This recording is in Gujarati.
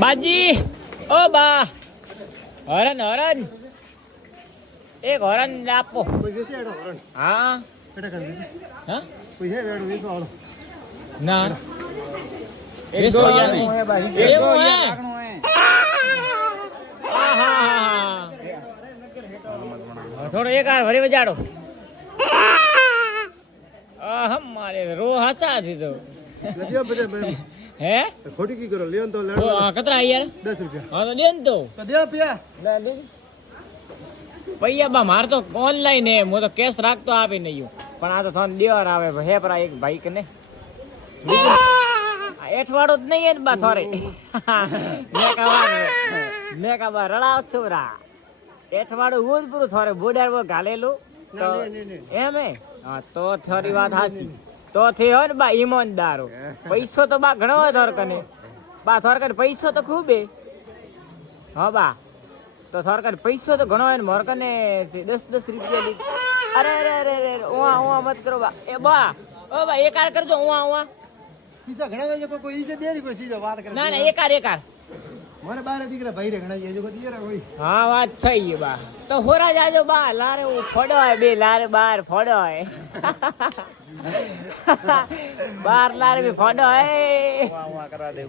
બાજી ઓ બા હરણ હરણ એક હરણ આપો હા હા ના એસો યાર એવું હે થોડો એક વાર ભરી વજાડો હમ મારે રો હસા દીધો હે ખોટી કી કરો લેન તો કતરા યાર 10 રૂપિયા હા તો દેન તો દે પૈયા પૈયા બા માર તો ઓનલાઈન હે હું તો કેશ રાખતો આપી નહીં પણ આ તો થોન દેવાર આવે હે પરા એક ભાઈ કને એઠવાડો જ નહીં ને બા થોરે મેં કા રડાવ છોરા એઠવાડું હું જ પૂરું થોરે બોર્ડર પર ઘાલેલું તો એમ હે હા તો થોડી વાત હાસી તો થી હોય ને બા ઈમાનદારો પૈસો તો બા ઘણો હોય થોર કને બા થોર કને પૈસો તો ખૂબ હે હા બા તો થોર કને પૈસો તો ઘણો હોય ને મોર કને 10 રૂપિયા અરે અરે અરે અરે ઓવા ઓવા મત કરો બા એ બા ઓ બા એકાર કરજો ઓવા ઓવા પૈસા ઘણા હોય છે કોઈ ઈસે દે ની કોઈ સીધો વાત કરે ના ના એકાર મને બારે દીકરા ભાઈ રે ઘણા છે કોઈ દીકરા કોઈ હા વાત થઈ બા તો હોરા જાજો બા લારે હું ફોડો હોય બે લારે બાર ફોડો હોય બાર લારે બી ફોડો હોય કરવા દે